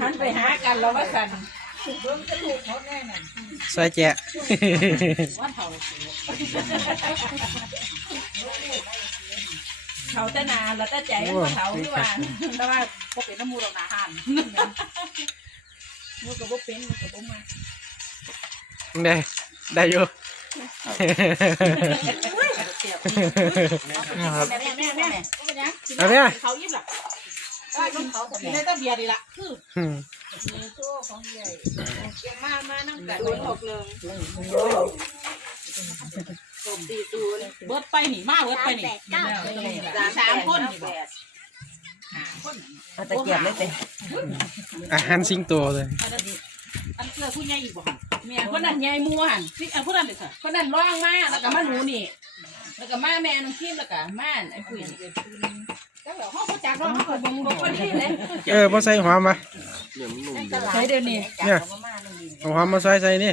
หันไปหากันแล้วว่าสันซอยแจะว่าเถาเขาแต่นานแล้วแต่ใจว่าเขาที่ว่าแต่ว่าพวกเป็นน้ำมูดอกนาหานมูกับบ่เป็นมูกับบ่มาได้ได้อยู่นะครับแม่แม่แม่แม่เอาเนี่ยเขายิ้มหล่ะ ได้กินเขาแต่ในต้นเบียร์ดีละคืออืมมามานั่งกันศูนย์หกหนึ่งเบิร์ดไปหนีมาเบิร์ดไปหนีสามคนนี่บอกเอาตะเกียบเลยเต้อาหารสิงโตเลยอันนั้นอันเกลือผู้ใหญ่อีกบ่หันเมียคนนั้นใหญ่มัวหันพี่อันผู้นั้นเลยค่ะคนนั้นร้องมาแล้วก็มาหนูนี่ แล้วก็มาแม่น้องคิมแล้วก็มาไอ้ปุ๋ยก็ เหรอห้องผู้จักร้ร้อองงมาเขาก็บ่บ่พอดีเลยเออมาใส่หอมมาใส่เดี๋ยวนี้เนี่ยเอาหอมมาใส่ใส่นี่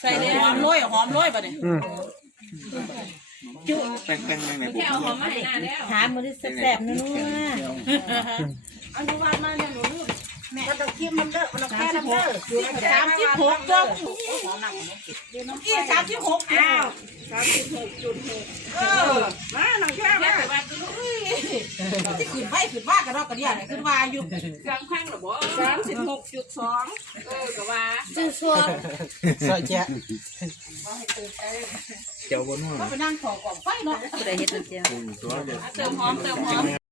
ใส่เลยหอมโรยหอมโรยป่ะเนี่ยอืมแป้งแป้งแป้งในแค่เอาหอมมาให้หน้าแล้วหามือที่แซ่บๆนัวอันนี้ว่ามาเนี่ยหนูรู้ๆมันต้องคิมมันเด้อมันต้องแค่น้ำเด้อสามสิบหกตัวกี่สามสิบหกอ้าวเออมาหนังแค่มาว่าคือเอ้ย ที่ขืนไว้ขืนว่ากันรอกกันเดียวเนี่ยขืนว่าอยู่กลางข้างหรอบ่สามสิบหกจุดสองเออก็ว่าจื้อซัวซอยแจะเจียวบนหัวก็ไปนั่งขอกล่องไฟเนาะผู้ใดเฮ็ดตัวเจียวตัวเดียวเติมหอมเติมหอม